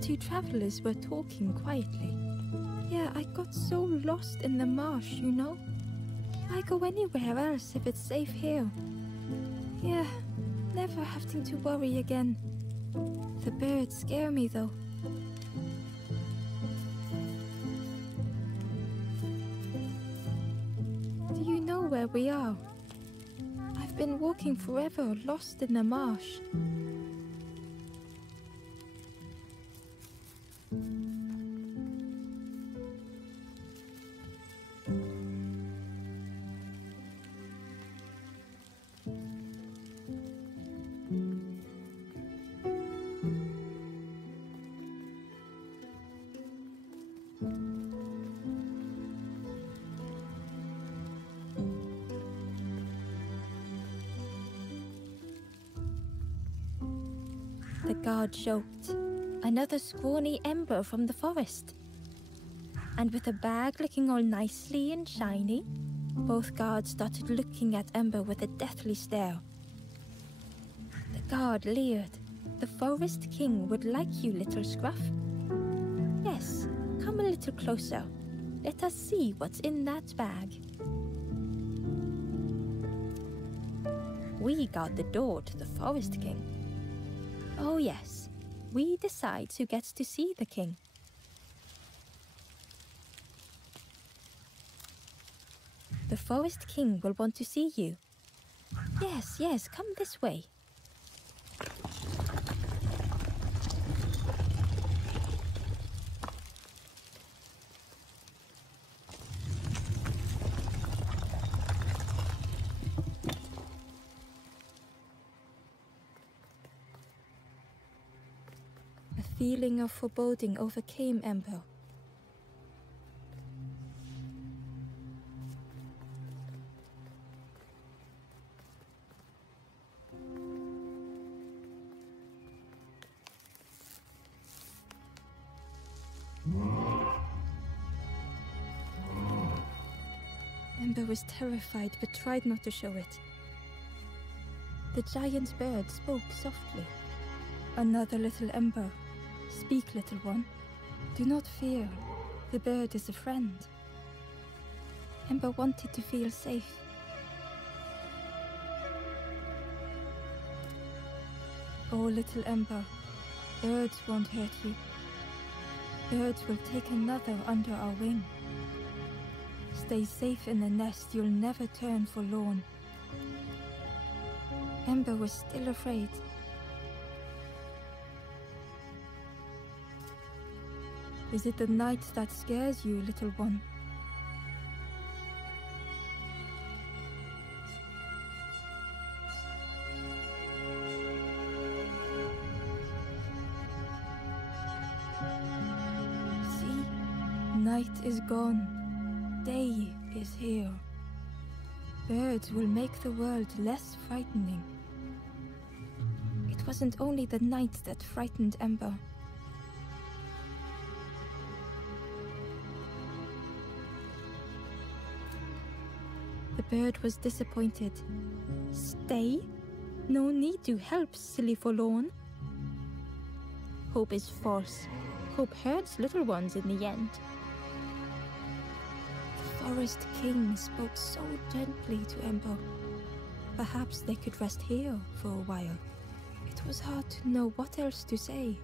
two travelers were talking quietly. Yeah, I got so lost in the marsh, you know? I go anywhere else if it's safe here. Yeah, never having to worry again. The birds scare me though. Do you know where we are? I've been walking forever, lost in the marsh. The guard joked. Another scrawny Ember from the forest. And with a bag looking all nicely and shiny, both guards started looking at Ember with a deathly stare. The guard leered. The Forest King would like you, little Scruff. Yes, come a little closer. Let us see what's in that bag. We guard the door to the Forest King. Oh yes, we decide who gets to see the king. The Forest King will want to see you. Yes, come this way. A feeling of foreboding overcame Ember. Ember was terrified but tried not to show it. The giant bird spoke softly. Another little Ember. Speak, little one. Do not fear. The bird is a friend. Ember wanted to feel safe. Oh, little Ember, birds won't hurt you. Birds will take another under our wing. Stay safe in the nest, you'll never turn forlorn. Ember was still afraid. Is it the night that scares you, little one? See, night is gone. Day is here. Birds will make the world less frightening. It wasn't only the night that frightened Ember. The bird was disappointed. Stay? No need to help, silly forlorn. Hope is false. Hope hurts little ones in the end. The Forest King spoke so gently to Ember. Perhaps they could rest here for a while. It was hard to know what else to say.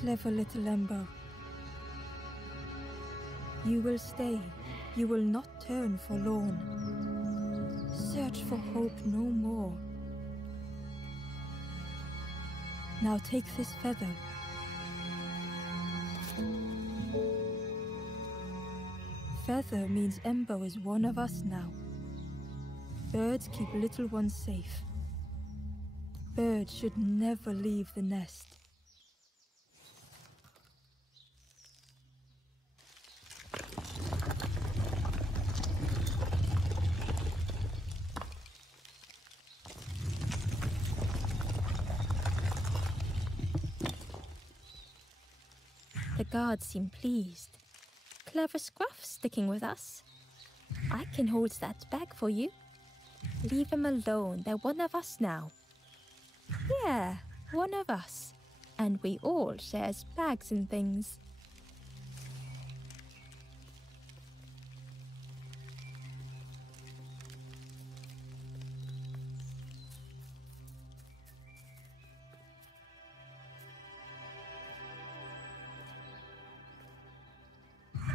Clever little Ember. You will stay. You will not turn forlorn. Search for hope no more. Now take this feather. Feather means Ember is one of us now. Birds keep little ones safe. Birds should never leave the nest. The guards seem pleased. Clever Scruff sticking with us. I can hold that bag for you. Leave them alone, they're one of us now. Yeah, one of us. And we all shares bags and things.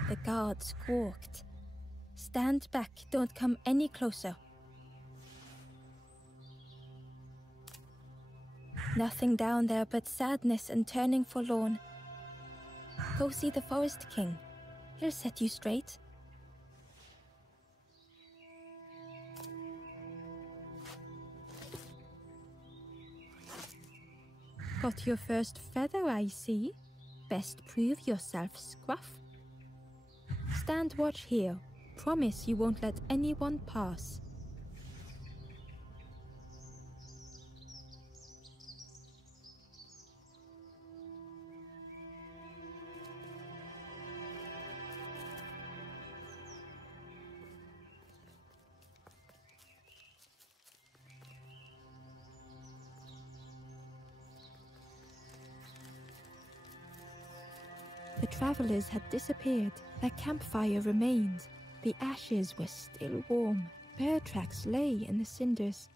The guard squawked. Stand back, don't come any closer. Nothing down there but sadness and turning forlorn. Go see the Forest King. He'll set you straight. Got your first feather, I see. Best prove yourself, Scruff. Stand watch here. Promise you won't let anyone pass. The travelers had disappeared. Their campfire remained. The ashes were still warm. Bear tracks lay in the cinders.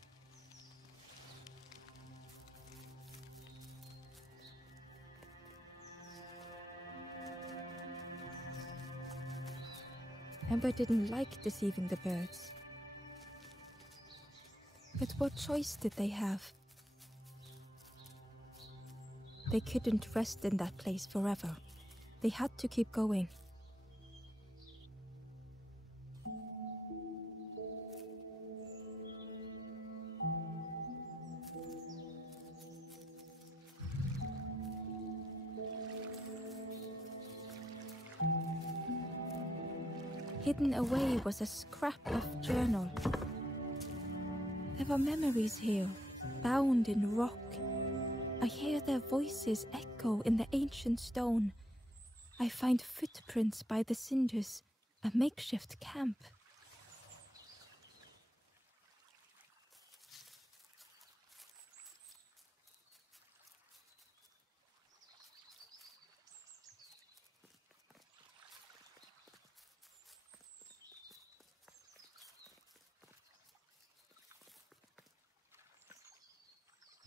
Ember didn't like deceiving the birds. But what choice did they have? They couldn't rest in that place forever. They had to keep going. Hidden away was a scrap of journal. There were memories here, bound in rock. I hear their voices echo in the ancient stone. I find footprints by the cinders, a makeshift camp.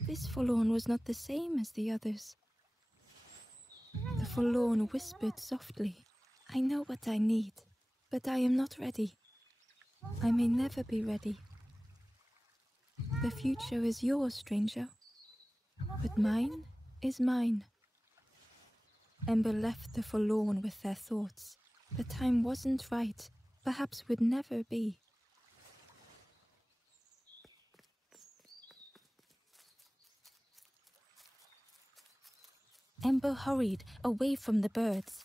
This forlorn was not the same as the others. The forlorn whispered softly, I know what I need, but I am not ready. I may never be ready. The future is yours, stranger, but mine is mine. Ember left the forlorn with their thoughts. The time wasn't right, perhaps would never be. Ember hurried away from the birds.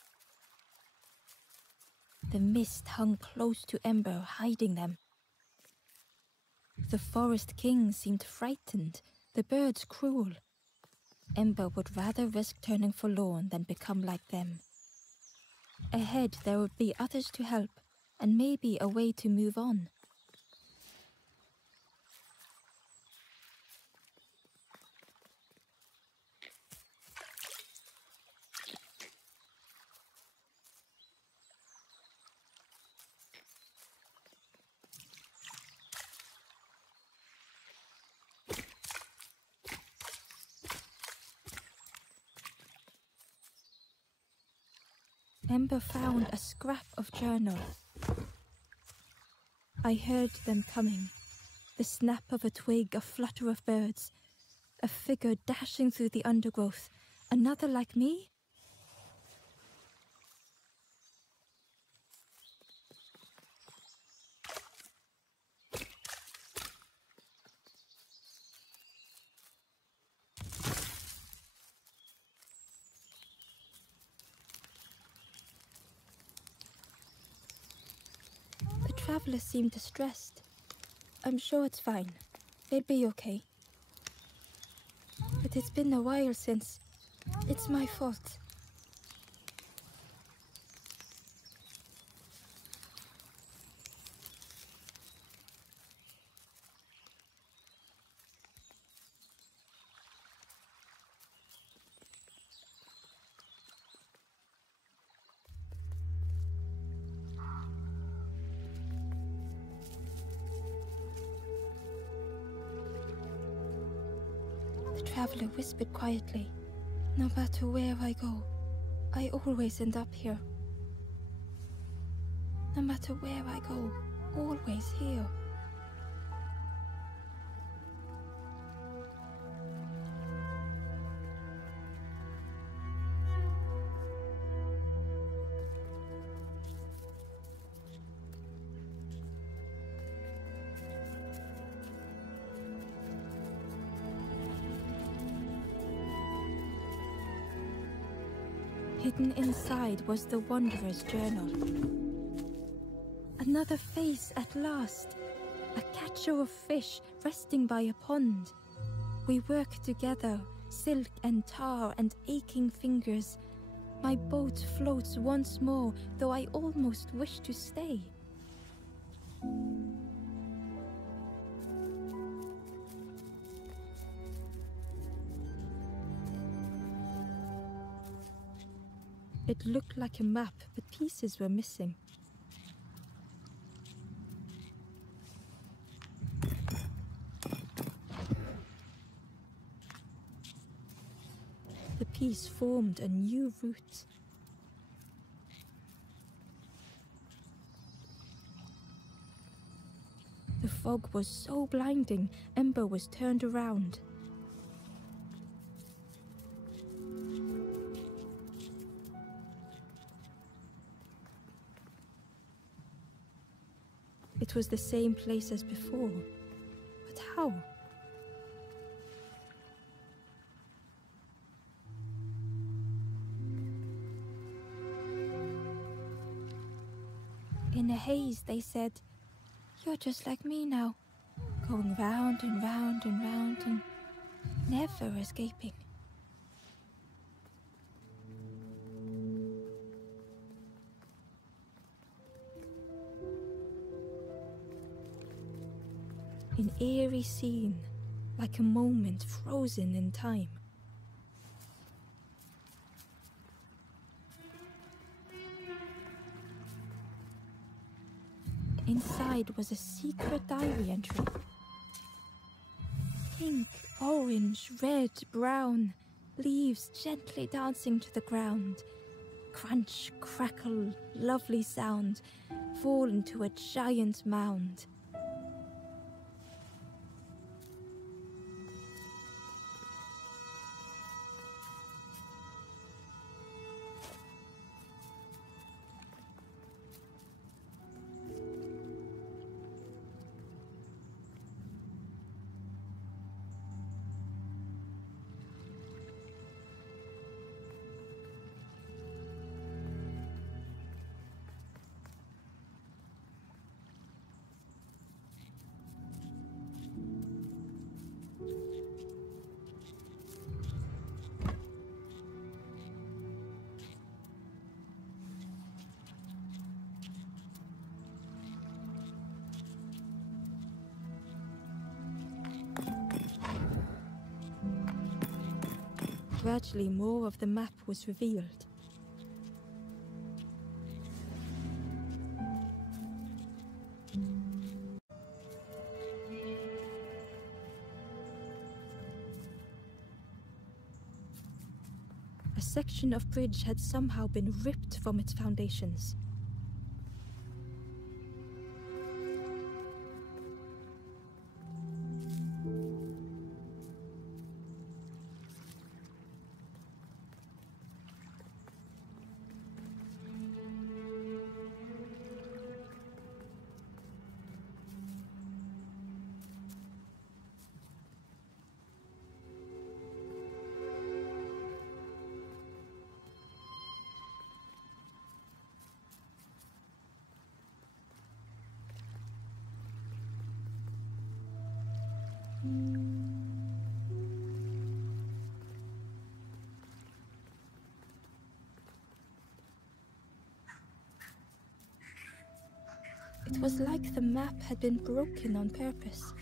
The mist hung close to Ember, hiding them. The Forest King seemed frightened, the birds cruel. Ember would rather risk turning forlorn than become like them. Ahead there would be others to help, and maybe a way to move on. Ember found a scrap of journal. I heard them coming. The snap of a twig, a flutter of birds. A figure dashing through the undergrowth. Another like me? The travelers seem distressed. I'm sure it's fine. They'll be okay. But it's been a while since. It's my fault. traveler whispered quietly. No matter where I go, I always end up here. No matter where I go, always here. Hidden inside was the Wanderer's journal. Another face at last. A catcher of fish resting by a pond. We work together, silk and tar and aching fingers. My boat floats once more, though I almost wish to stay. It looked like a map, but pieces were missing. The piece formed a new route. The fog was so blinding, Ember was turned around. It was the same place as before, but how? In a haze, they said, "You're just like me now, going round and round and round and never escaping." An eerie scene, like a moment frozen in time. Inside was a secret diary entry. Pink, orange, red, brown, leaves gently dancing to the ground. Crunch, crackle, lovely sound, fall into a giant mound. Gradually, more of the map was revealed. A section of bridge had somehow been ripped from its foundations. It was like the map had been broken on purpose.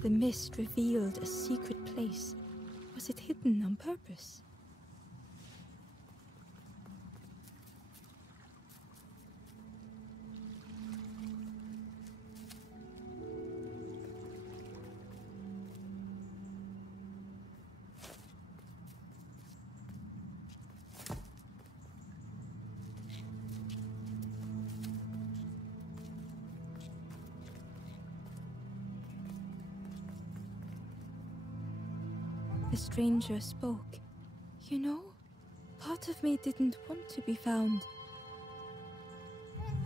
The mist revealed a secret place. Was it hidden on purpose? The stranger spoke. You know, part of me didn't want to be found.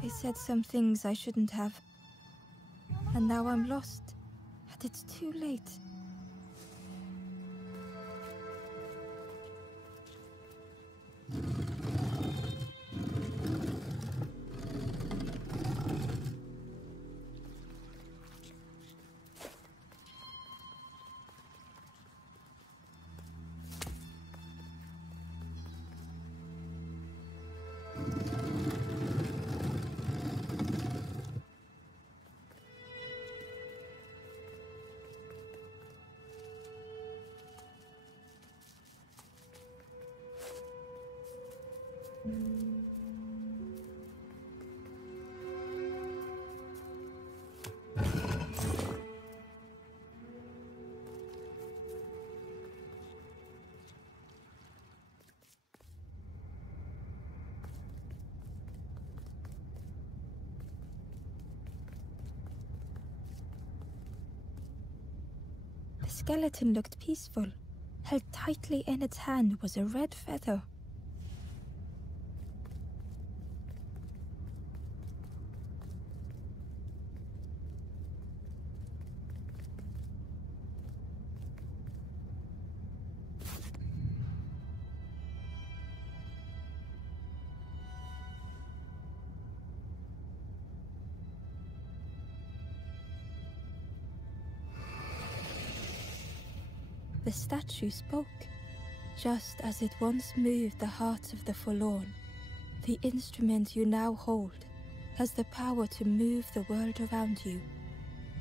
I said some things I shouldn't have. And now I'm lost. And it's too late. The skeleton looked peaceful. Held tightly in its hand was a red feather. The statue spoke, just as it once moved the hearts of the forlorn. The instrument you now hold has the power to move the world around you.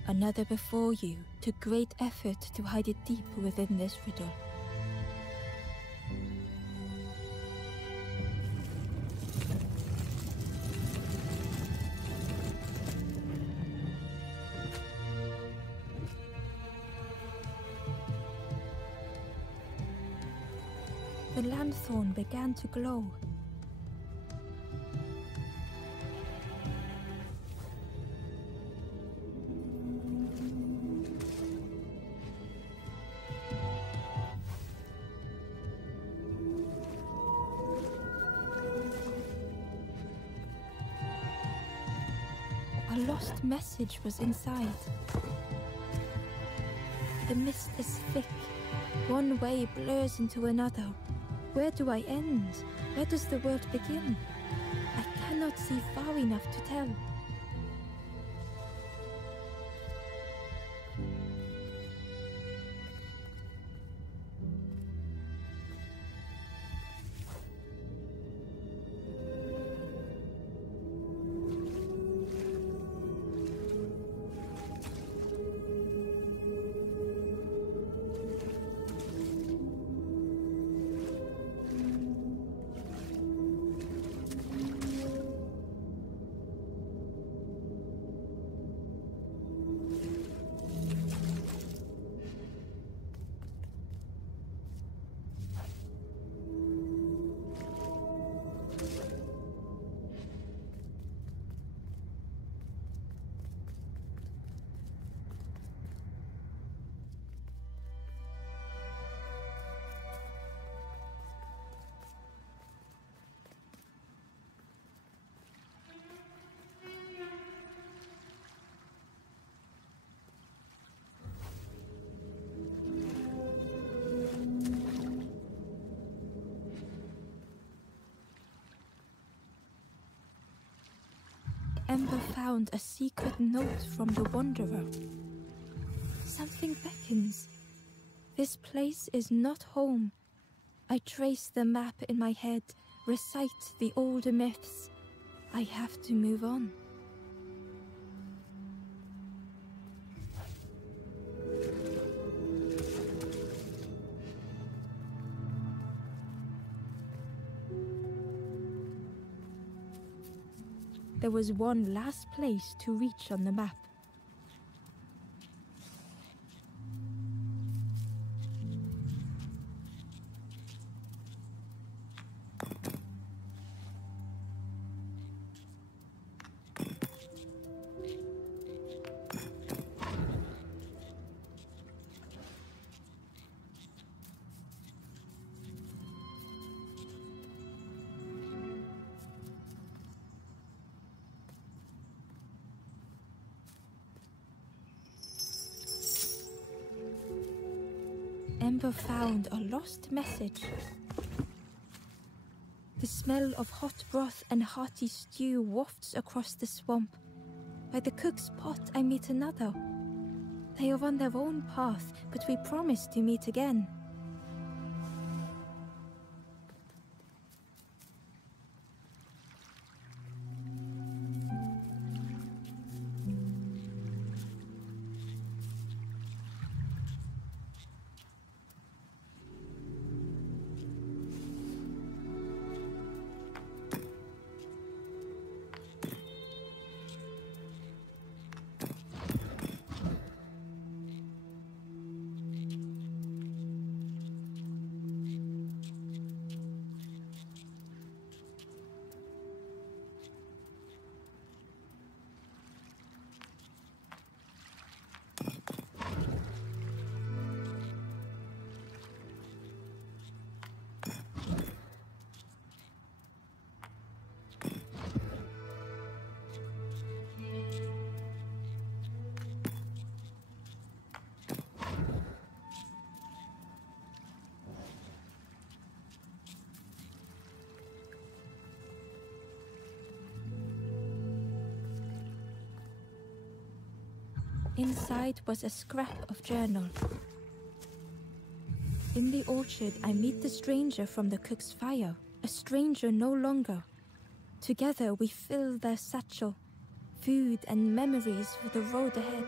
Another before you took great effort to hide it deep within this riddle. The lanthorn began to glow. A lost message was inside. The mist is thick. One way blurs into another. Where do I end? Where does the world begin? I cannot see far enough to tell. Ember found a secret note from the Wanderer. Something beckons. This place is not home. I trace the map in my head, recite the older myths. I have to move on. There was one last place to reach on the map. Ember found a lost message. The smell of hot broth and hearty stew wafts across the swamp. By the cook's pot I meet another. They are on their own path, but we promise to meet again. Inside was a scrap of journal. In the orchard, I meet the stranger from the cook's fire, a stranger no longer. Together we fill their satchel, food and memories for the road ahead.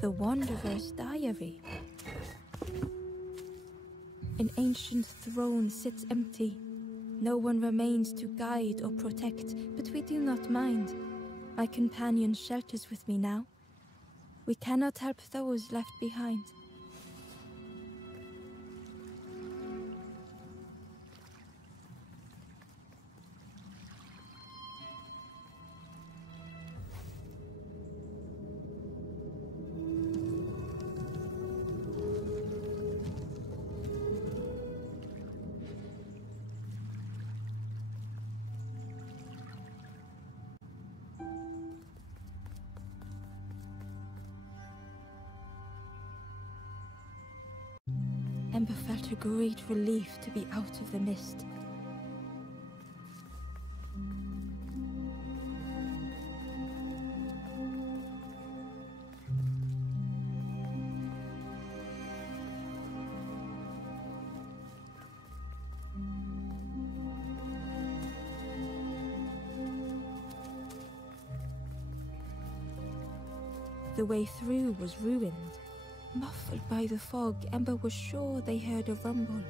The Wanderer's Diary. An ancient throne sits empty. No one remains to guide or protect, but we do not mind. My companion shelters with me now. We cannot help those left behind. Ember felt a great relief to be out of the mist. The way through was ruined. Muffled by the fog, Ember was sure they heard a rumble.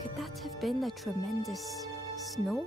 Could that have been a tremendous snore?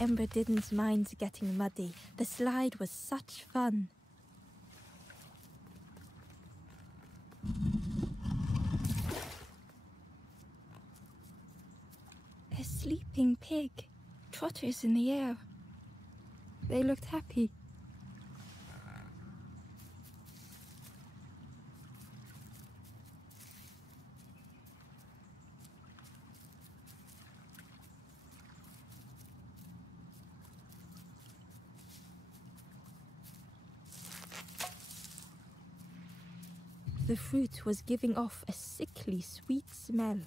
Ember didn't mind getting muddy. The slide was such fun. A sleeping pig, trotters in the air. They looked happy. The fruit was giving off a sickly sweet smell.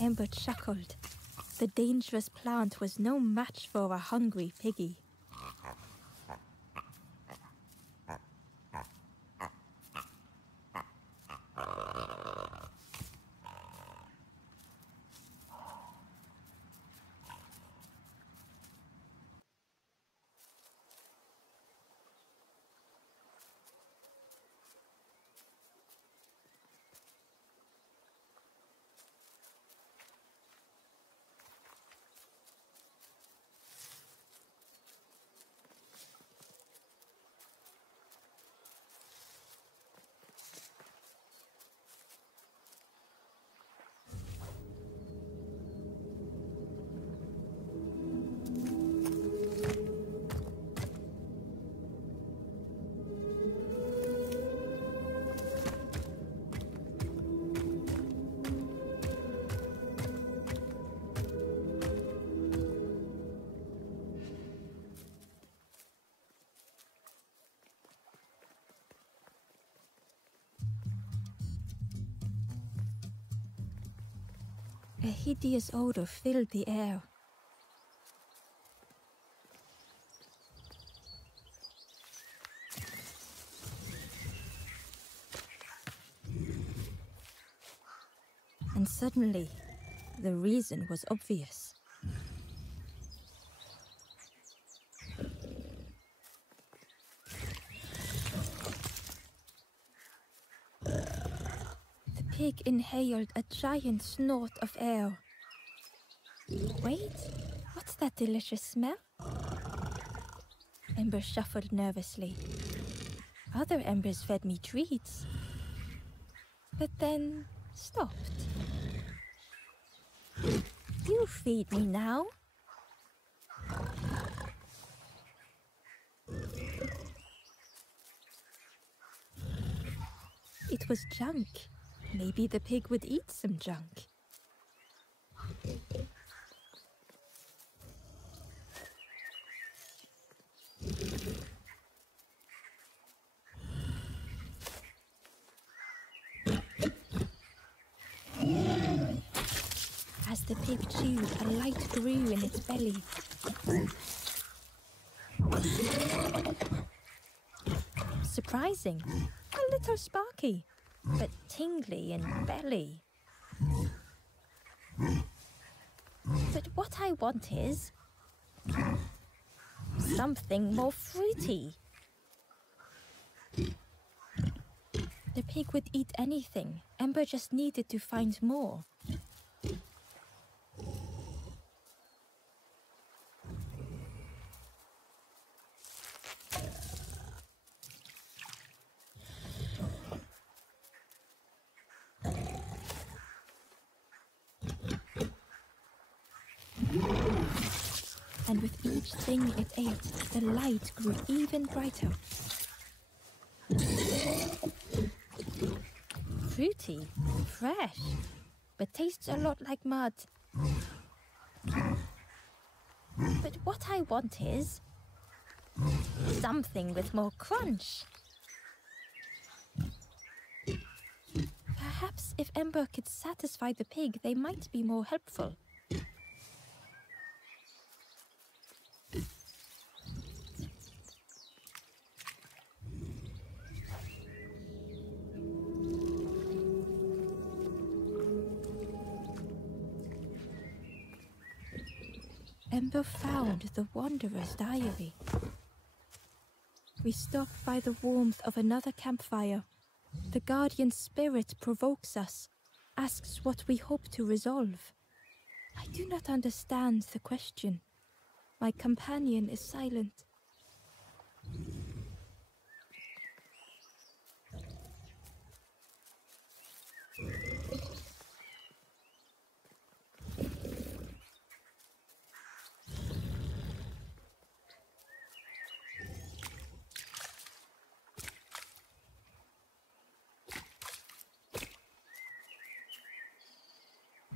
Ember chuckled. The dangerous plant was no match for a hungry piggy. A hideous odor filled the air. And suddenly, the reason was obvious. The pig inhaled a giant snort of air. Wait, what's that delicious smell? Ember shuffled nervously. Other embers fed me treats, but then stopped. You feed me now. It was junk. Maybe the pig would eat some junk. As the pig chewed, a light grew in its belly. Surprising, a little sparky, but tingly in belly. But what I want is something more fruity. The pig would eat anything. Ember just needed to find more. each thing it ate, the light grew even brighter. Fruity, fresh, but tastes a lot like mud. But what I want is something with more crunch. Perhaps if Ember could satisfy the pig, they might be more helpful. Ember found the Wanderer's diary. We stopped by the warmth of another campfire. The guardian spirit provokes us, asks what we hope to resolve. I do not understand the question. My companion is silent.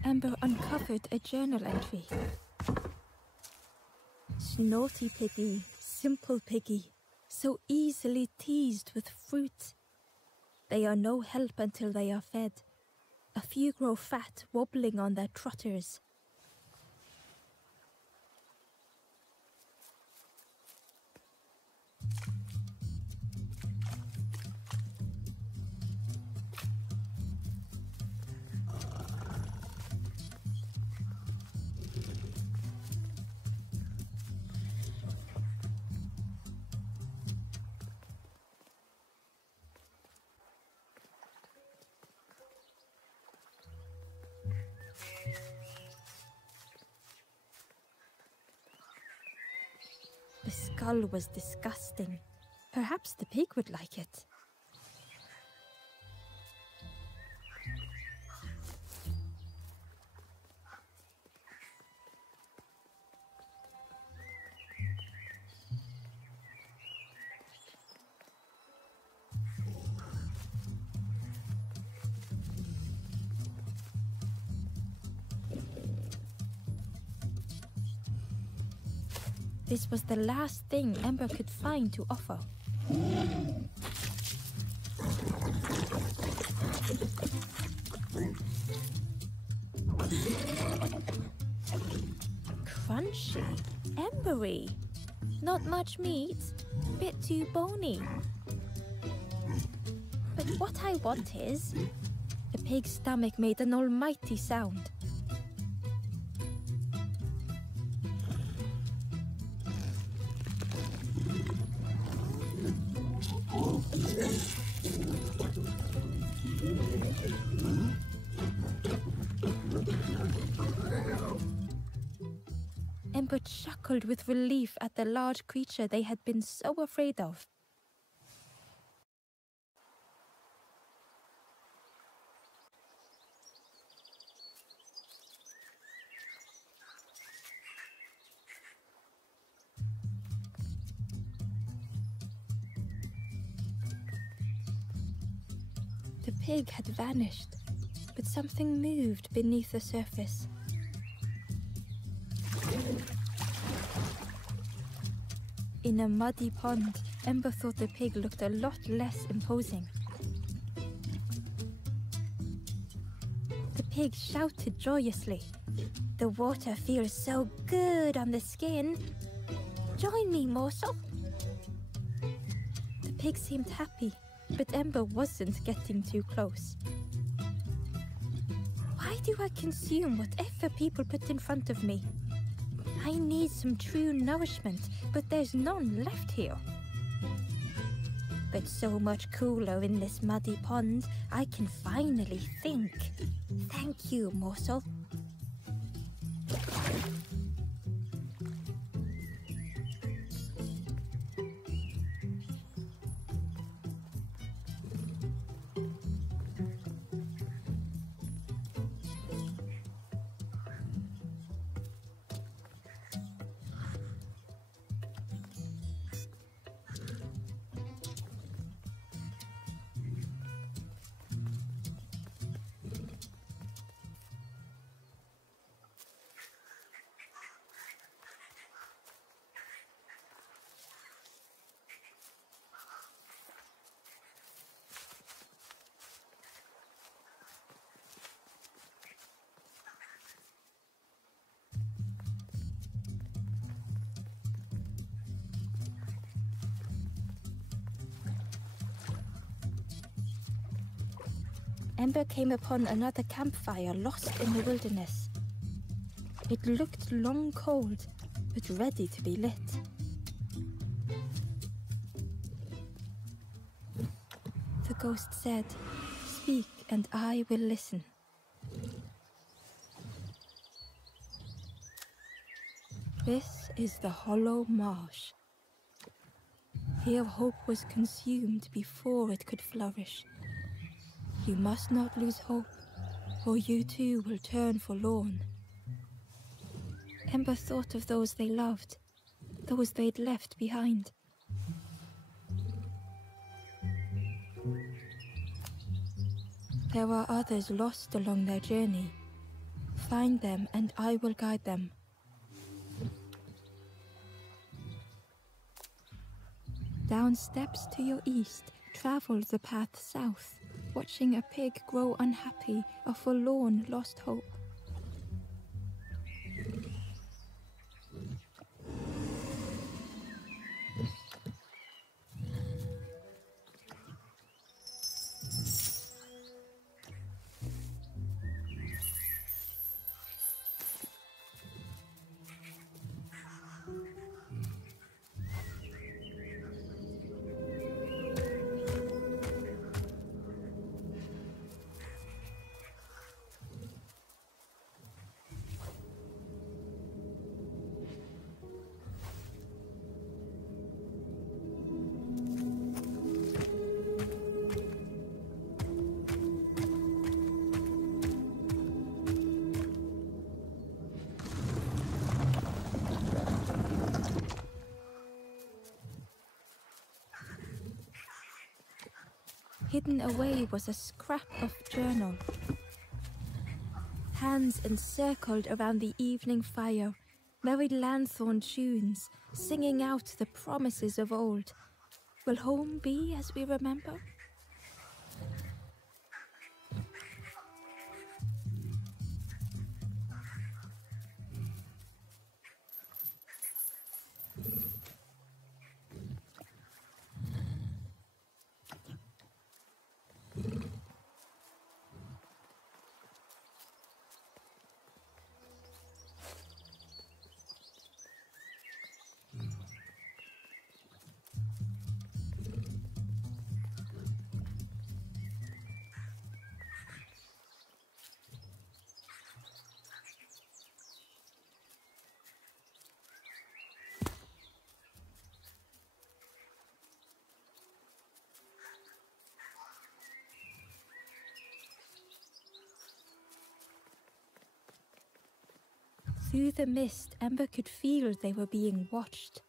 Ember uncovered a journal entry. Snotty piggy, simple piggy, so easily teased with fruit. They are no help until they are fed. A few grow fat, wobbling on their trotters. The skull was disgusting. Perhaps the pig would like it. This was the last thing Ember could find to offer. Crunchy, embery, not much meat, bit too bony. But what I want is... The pig's stomach made an almighty sound. Ember chuckled with relief at the large creature they had been so afraid of. The pig had vanished, but something moved beneath the surface. In a muddy pond, Ember thought the pig looked a lot less imposing. The pig shouted joyously. The water feels so good on the skin. Join me, morsel. The pig seemed happy, but Ember wasn't getting too close. Why do I consume whatever people put in front of me? I need some true nourishment, but there's none left here. But so much cooler in this muddy pond, I can finally think. Thank you, morsel. Ember came upon another campfire lost in the wilderness. It looked long cold, but ready to be lit. The ghost said, "Speak, and I will listen." This is the Hollow Marsh. Here hope was consumed before it could flourish. You must not lose hope, or you too will turn forlorn. Ember thought of those they loved, those they'd left behind. There are others lost along their journey. Find them and I will guide them. Down steps to your east, travel the path south, watching a pig grow unhappy, a forlorn lost hope. Hidden away was a scrap of journal. Hands encircled around the evening fire, merry lanthorn tunes, singing out the promises of old. Will home be as we remember? Through the mist, Ember could feel they were being watched.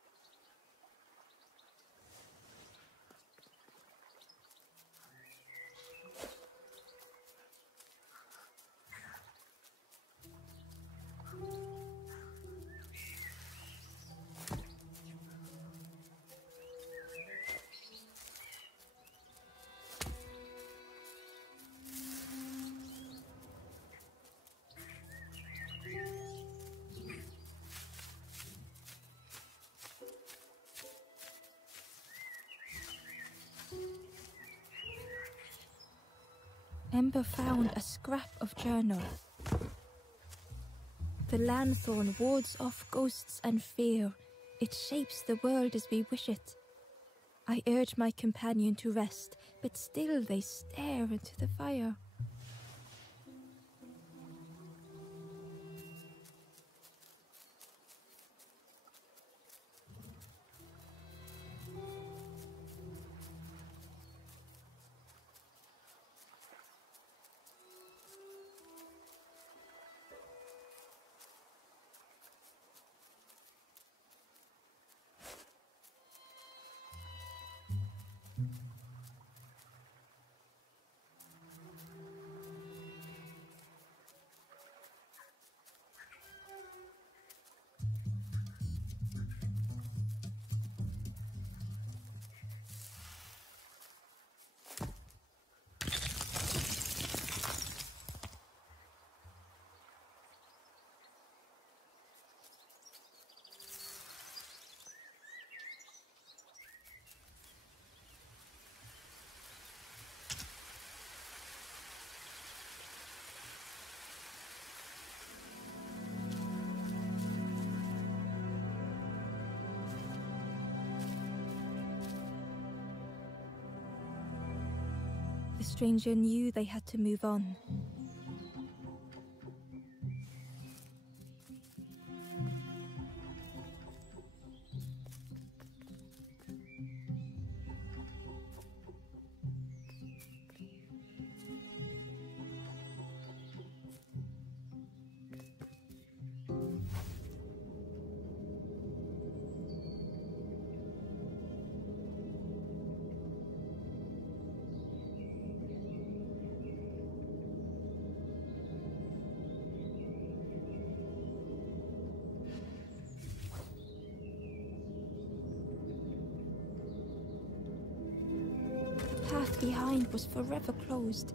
Ember found a scrap of journal. The lanthorn wards off ghosts and fear. It shapes the world as we wish it. I urge my companion to rest, but still they stare into the fire. stranger knew they had to move on. The path behind was forever closed.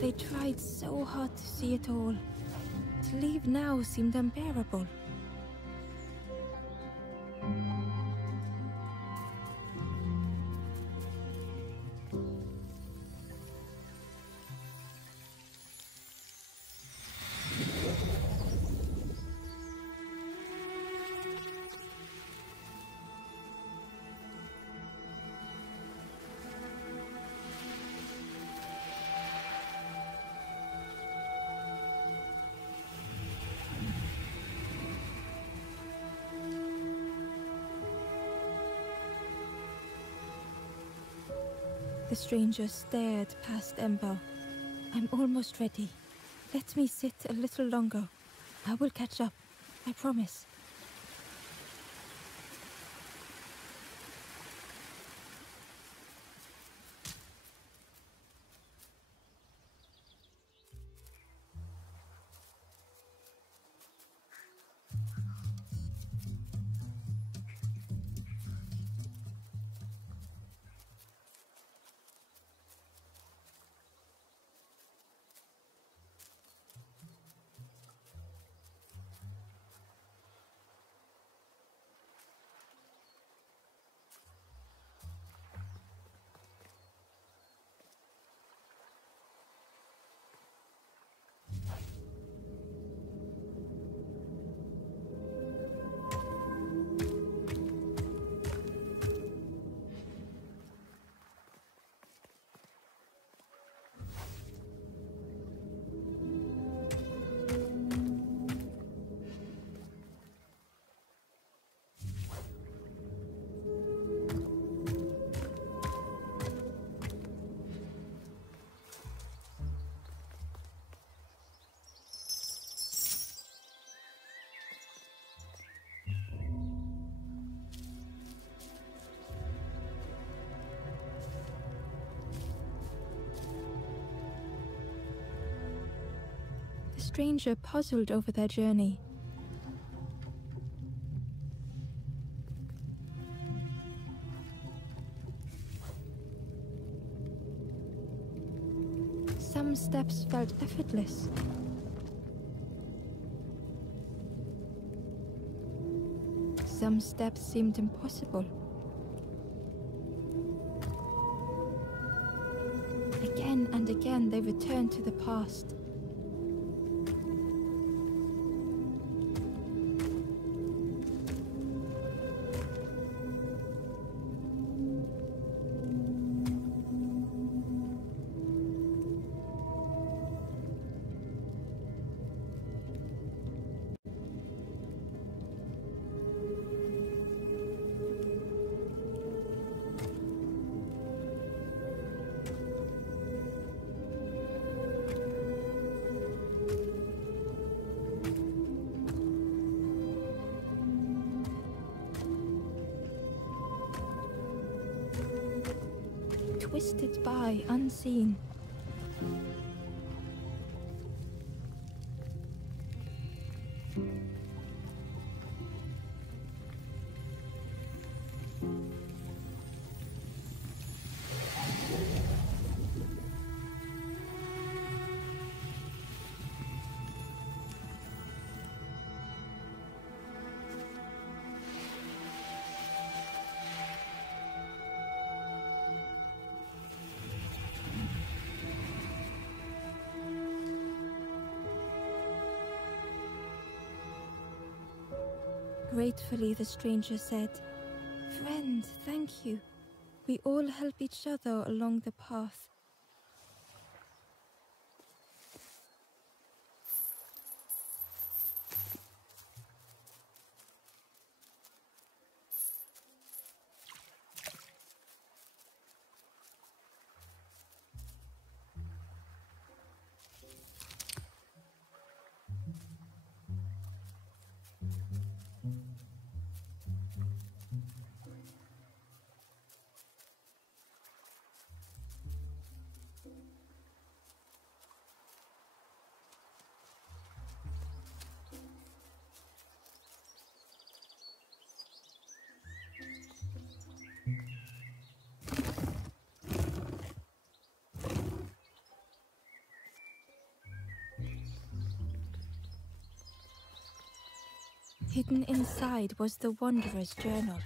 They tried so hard to see it all. To leave now seemed unbearable. The stranger stared past Ember. I'm almost ready. Let me sit a little longer. I will catch up. I promise. The stranger puzzled over their journey. Some steps felt effortless. Some steps seemed impossible. Again and again they return to the past. Twisted by unseen. Gratefully, the stranger said, "Friend, thank you. We all help each other along the path." Hidden inside was the Wanderer's journal.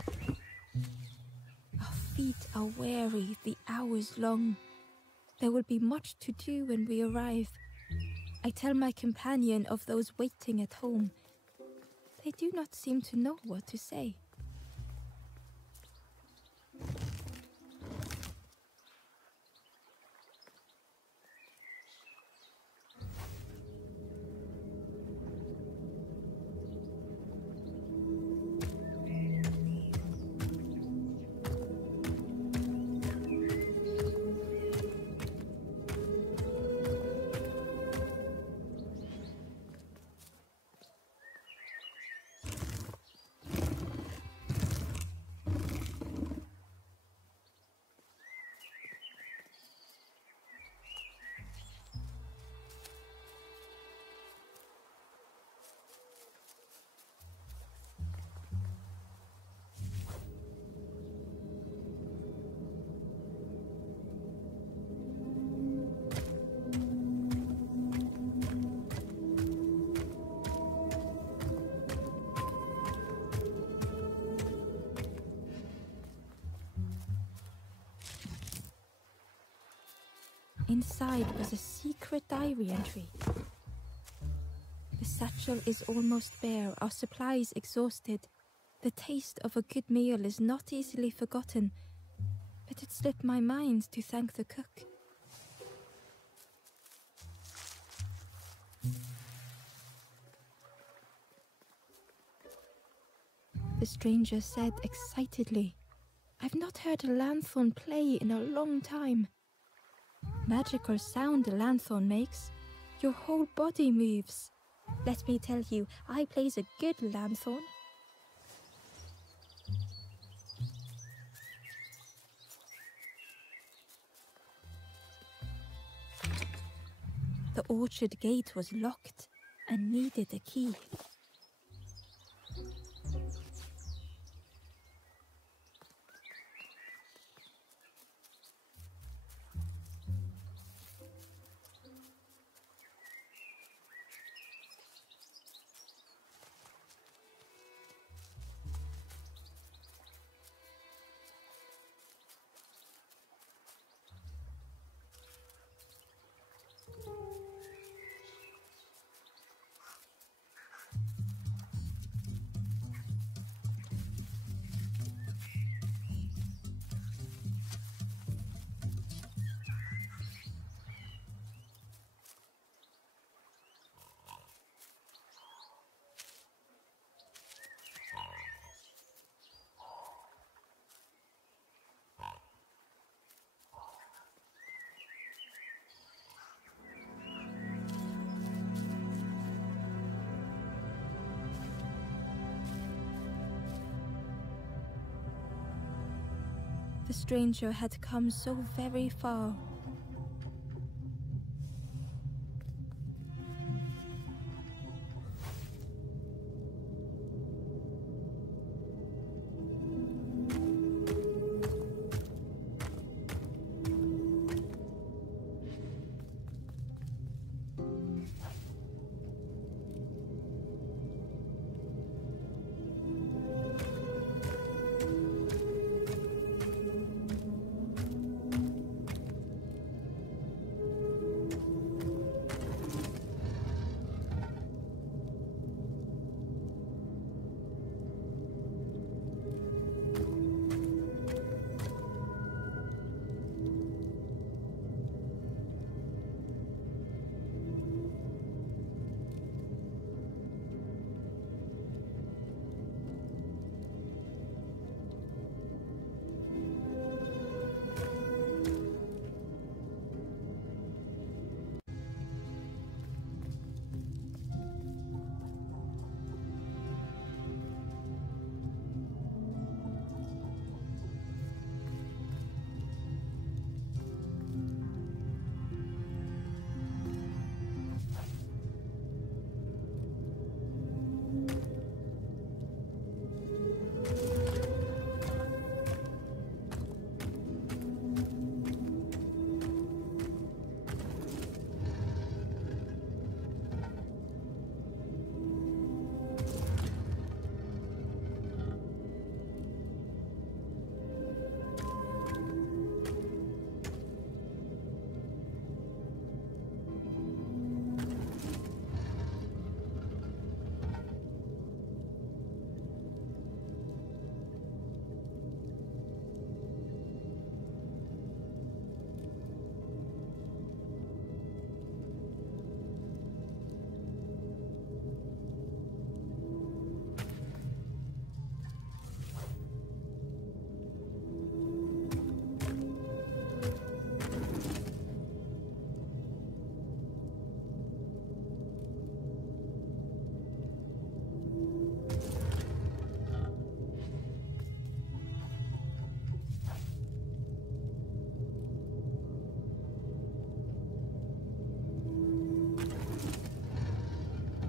Our feet are weary, the hours long. There will be much to do when we arrive. I tell my companion of those waiting at home. They do not seem to know what to say. Inside was a secret diary entry. The satchel is almost bare, our supplies exhausted. The taste of a good meal is not easily forgotten, but it slipped my mind to thank the cook. The stranger said excitedly, "I've not heard a lanthorn play in a long time. Magical sound a lanthorn makes. Your whole body moves. Let me tell you, I plays a good lanthorn." The orchard gate was locked and needed a key. stranger had come so very far.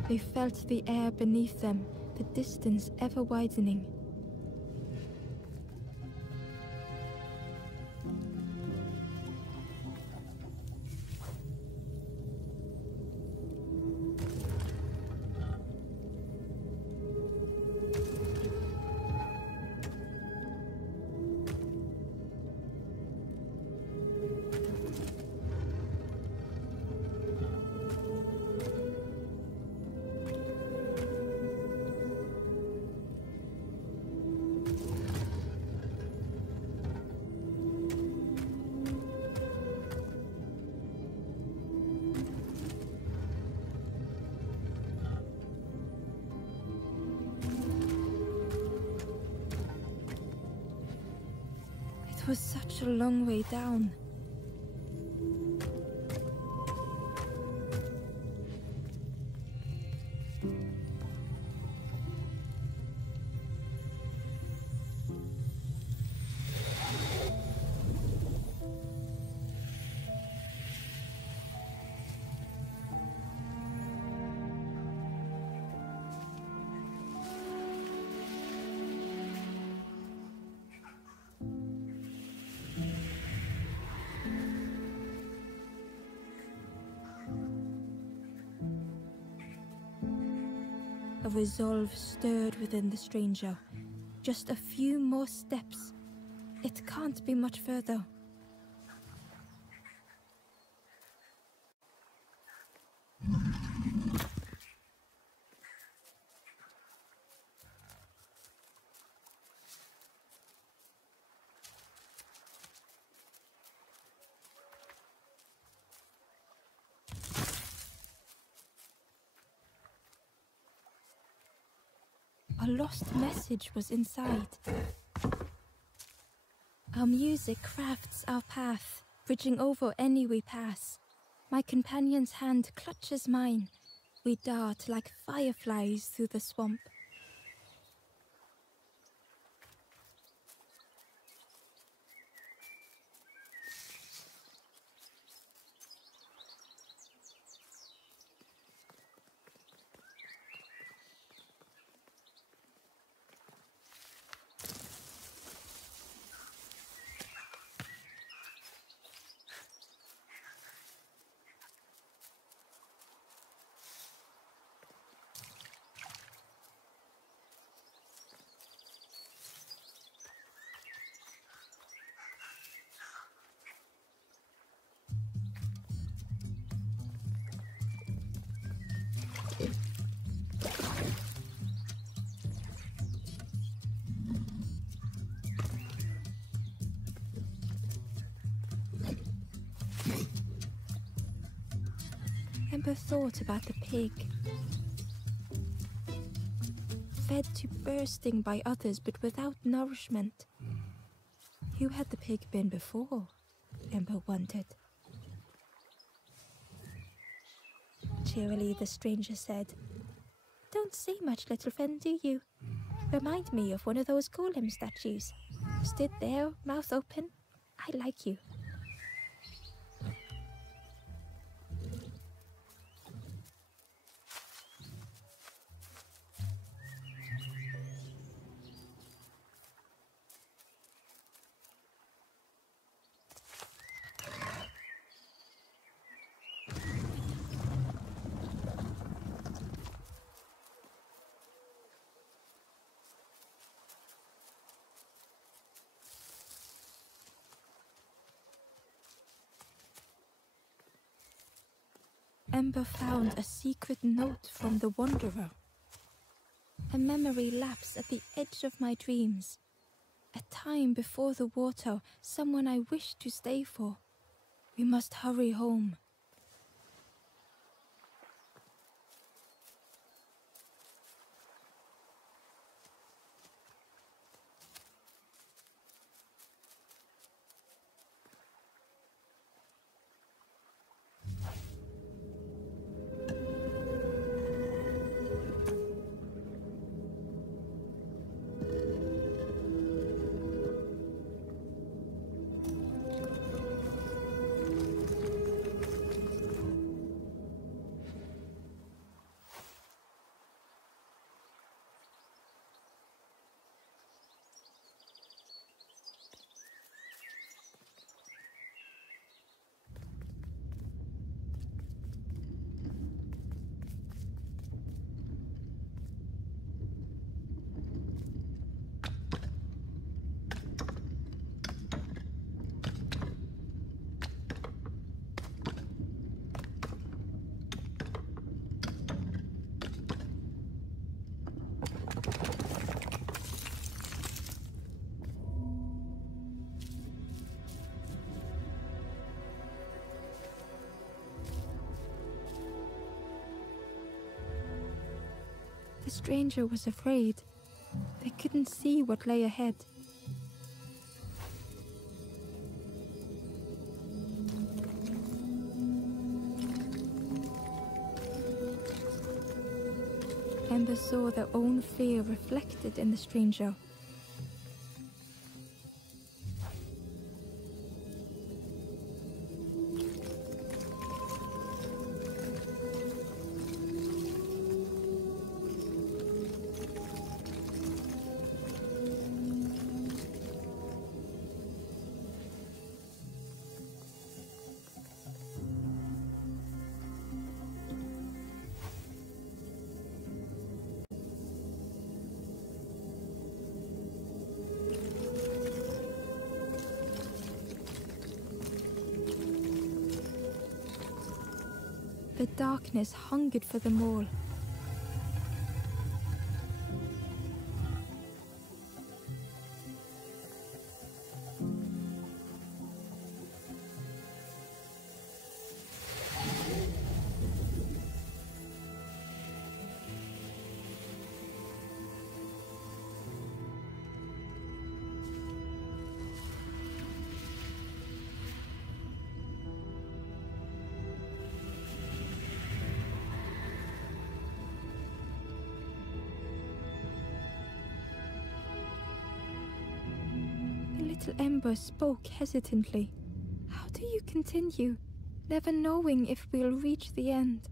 They felt the air beneath them, the distance ever widening. It was such a long way down. A resolve stirred within the stranger. Just a few more steps. It can't be much further. A lost message was inside. Our music crafts our path, bridging over any we pass. My companion's hand clutches mine. We dart like fireflies through the swamp. Ember thought about the pig. Fed to bursting by others, but without nourishment. Who had the pig been before? Ember wondered. Cheerily, the stranger said, "Don't say much, little friend, do you? Remind me of one of those golem statues. Stood there, mouth open. I like you." Ember found a secret note from the Wanderer. A memory lapse at the edge of my dreams. A time before the water, someone I wished to stay for. We must hurry home. The stranger was afraid. They couldn't see what lay ahead. Ember saw their own fear reflected in the stranger. The darkness hungered for them all. Little Ember spoke hesitantly. How do you continue, never knowing if we'll reach the end?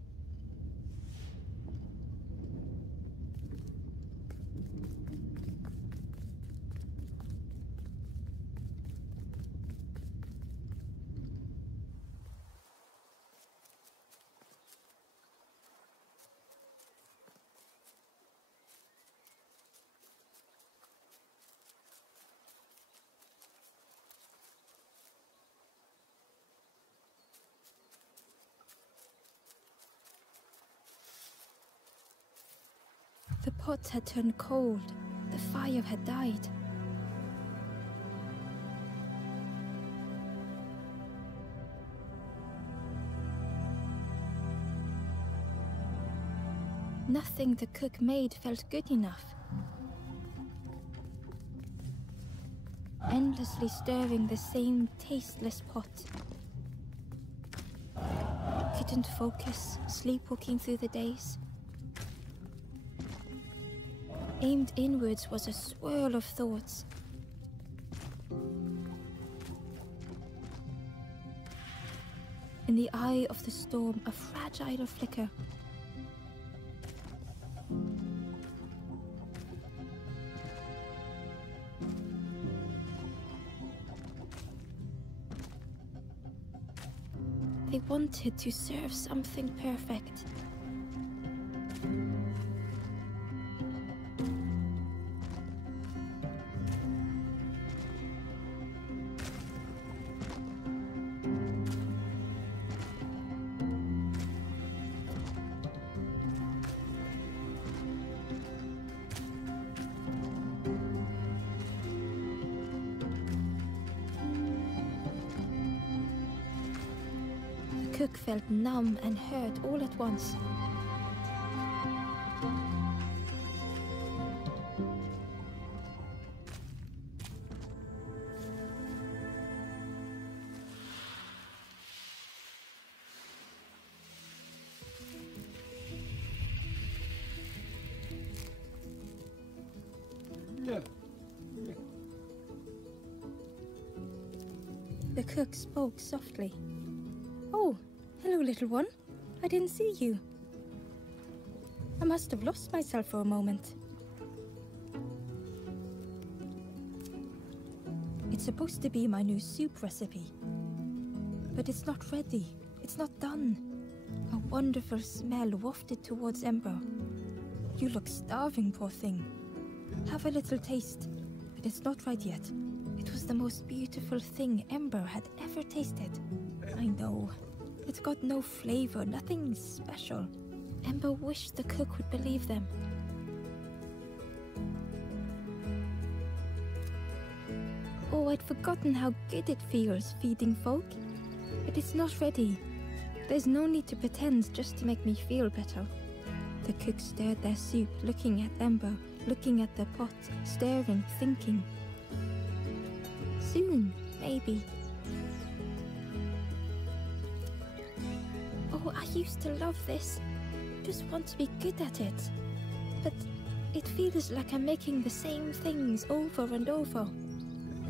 The pot had turned cold. The fire had died. Nothing the cook made felt good enough. Endlessly stirring the same tasteless pot. Couldn't focus, sleepwalking through the days. Aimed inwards was a swirl of thoughts. In the eye of the storm, a fragile flicker. They wanted to serve something perfect. The cook felt numb and hurt all at once. The cook spoke softly. "Oh, hello, little one. I didn't see you. I must have lost myself for a moment." "It's supposed to be my new soup recipe. But it's not ready. It's not done." A wonderful smell wafted towards Ember. "You look starving, poor thing. Have a little taste, but it's not right yet." It was the most beautiful thing Ember had ever tasted. I know. It got no flavor, nothing special. Ember wished the cook would believe them. "Oh, I'd forgotten how good it feels feeding folk. But it's not ready. There's no need to pretend just to make me feel better." The cook stirred their soup, looking at Ember, looking at the pot, stirring, thinking. Soon, maybe. "Oh, I used to love this. Just want to be good at it. But it feels like I'm making the same things over and over.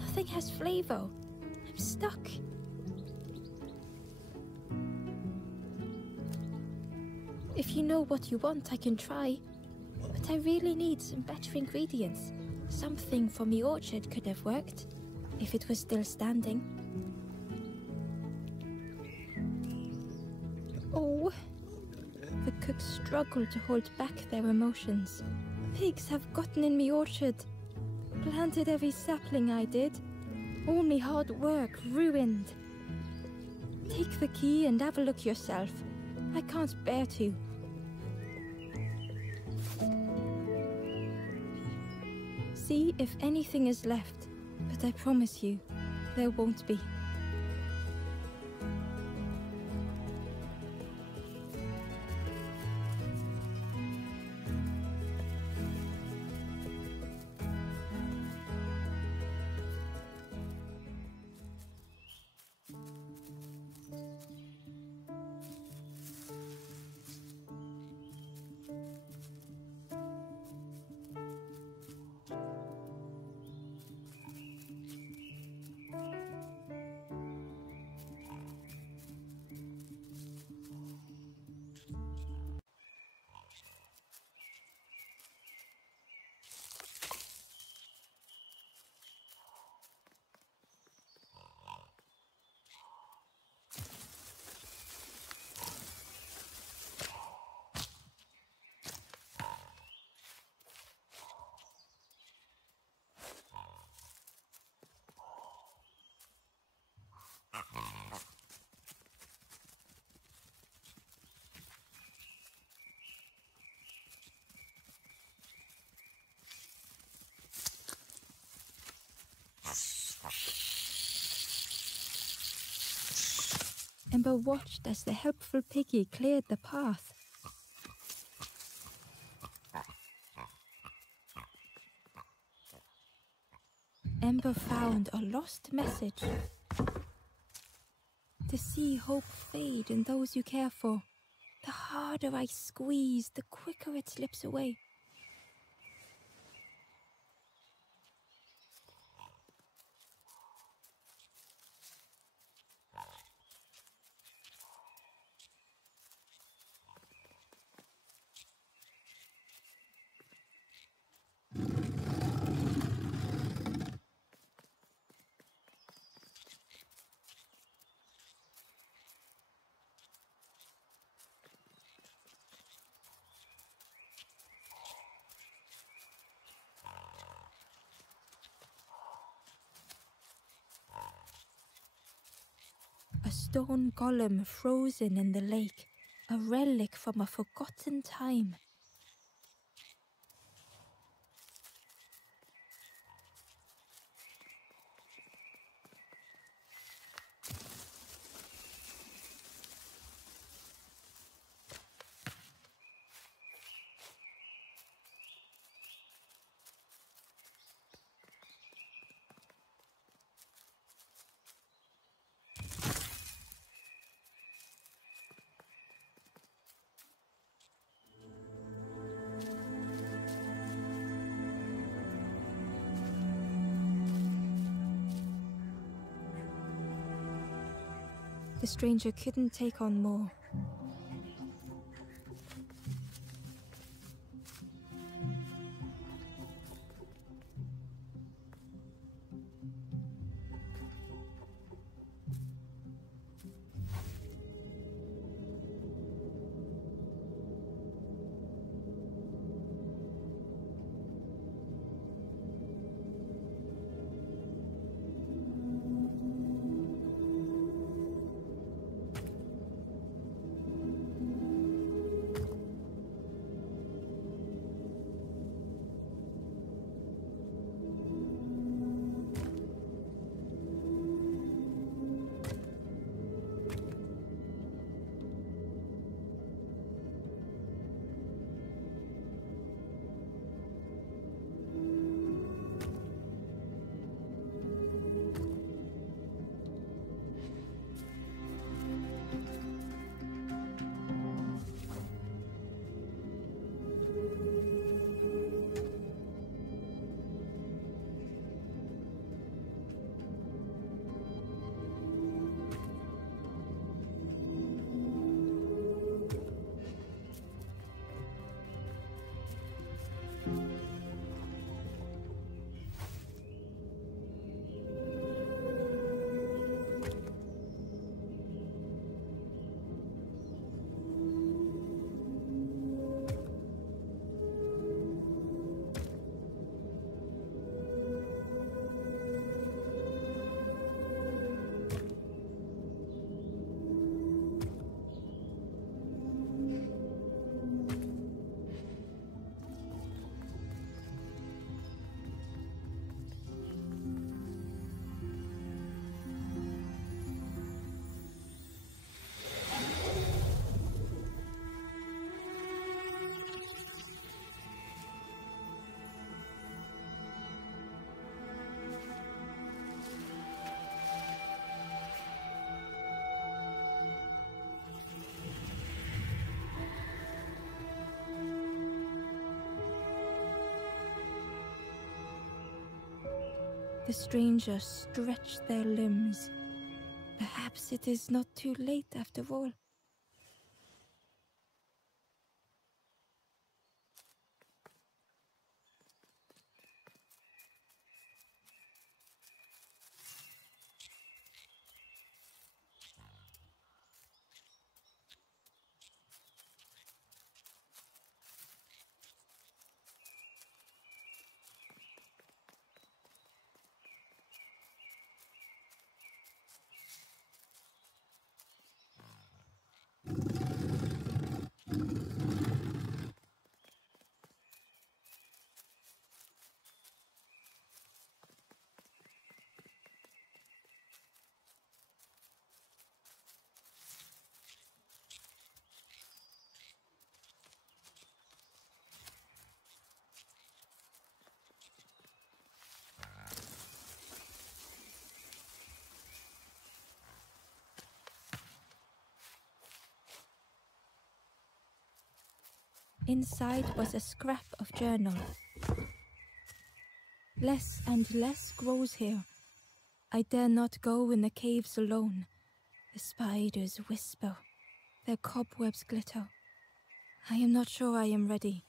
Nothing has flavor. I'm stuck." "If you know what you want, I can try. But I really need some better ingredients. Something from the orchard could have worked, if it was still standing." "Oh." The cook struggled to hold back their emotions. "Pigs have gotten in me orchard. Planted every sapling I did. All me hard work ruined. Take the key and have a look yourself. I can't bear to." "See if anything is left, but I promise you, there won't be." Ember watched as the helpful piggy cleared the path. Ember found a lost message. To see hope fade in those you care for, the harder I squeeze, the quicker it slips away. A stone golem frozen in the lake, a relic from a forgotten time. The stranger couldn't take on more. The stranger stretched their limbs. Perhaps it is not too late after all. Inside was a scrap of journal. Less and less grows here. I dare not go in the caves alone. The spiders whisper. Their cobwebs glitter. I am not sure I am ready.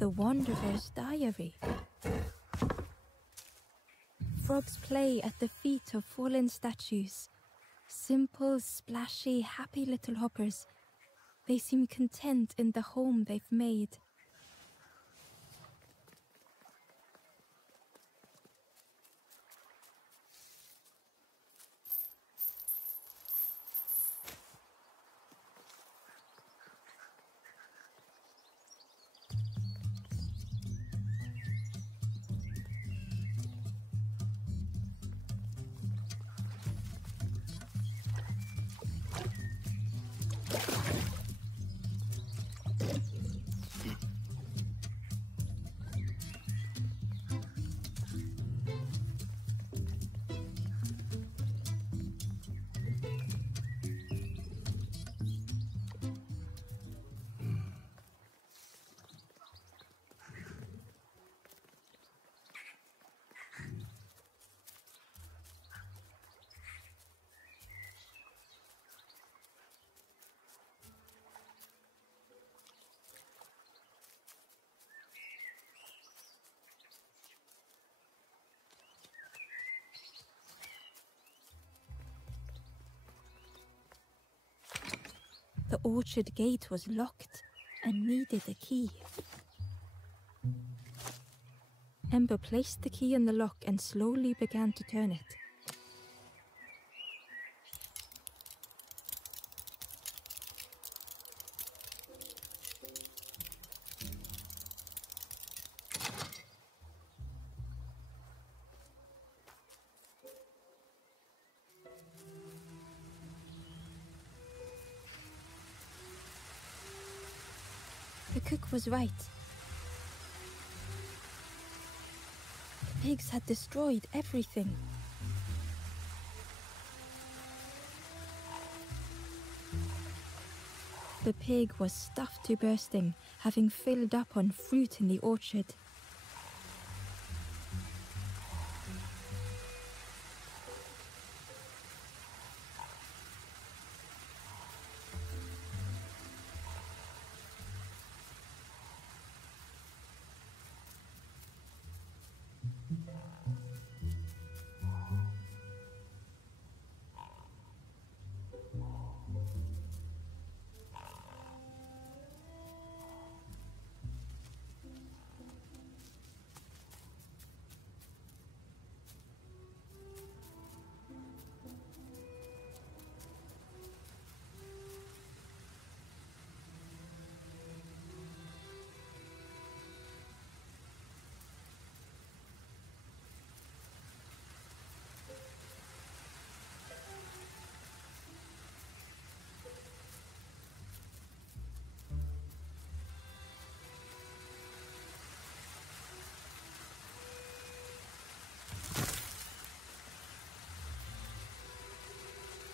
The Wanderer's Diary. Frogs play at the feet of fallen statues. Simple, splashy, happy little hoppers. They seem content in the home they've made. The orchard gate was locked and needed a key. Ember placed the key in the lock and slowly began to turn it. The cook was right. The pigs had destroyed everything. The pig was stuffed to bursting, having filled up on fruit in the orchard.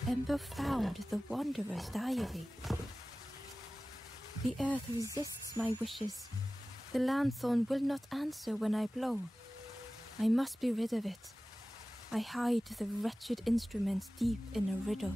Ember found the Wanderer's Diary. The earth resists my wishes. The lanthorn will not answer when I blow. I must be rid of it. I hide the wretched instrument deep in a riddle.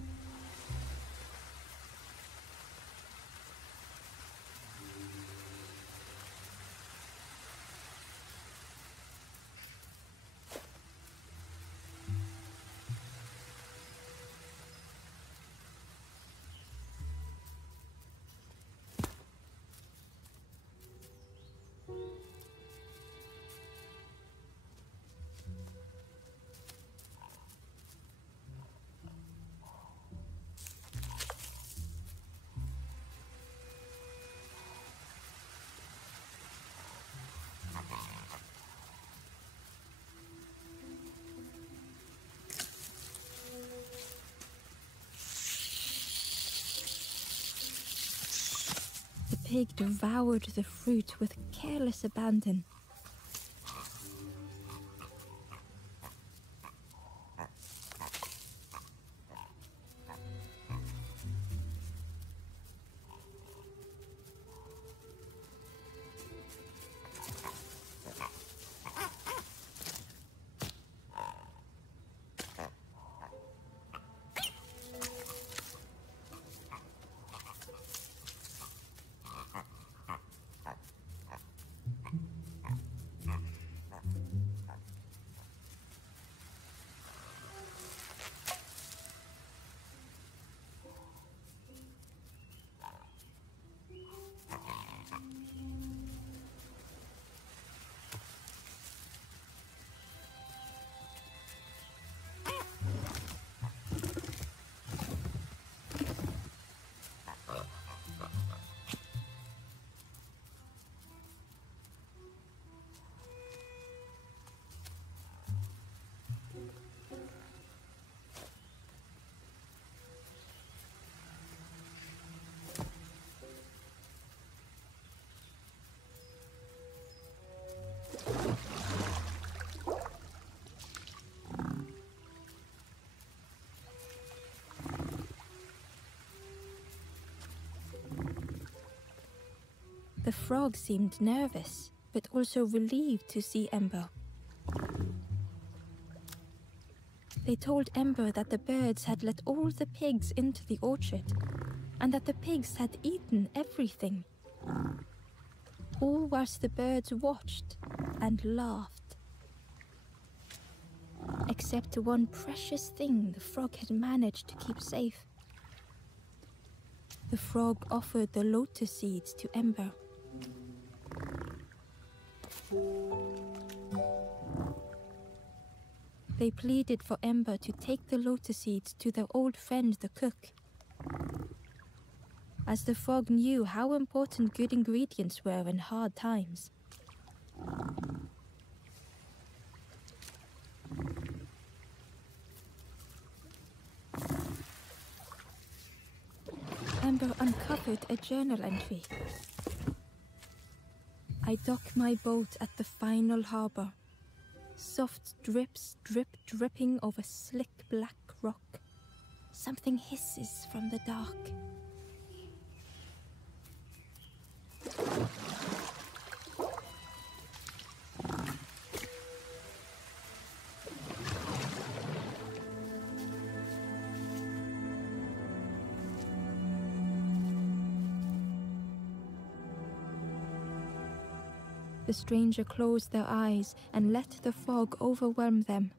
pig devoured the fruit with careless abandon. The frog seemed nervous, but also relieved to see Ember. They told Ember that the birds had let all the pigs into the orchard, and that the pigs had eaten everything. All whilst the birds watched and laughed. Except one precious thing the frog had managed to keep safe. The frog offered the lotus seeds to Ember. They pleaded for Ember to take the lotus seeds to their old friend the cook, as the frog knew how important good ingredients were in hard times. Ember uncovered a journal entry. I dock my boat at the final harbor. Soft drips drip dripping over slick black rock. Something hisses from the dark. The stranger closed their eyes and let the fog overwhelm them.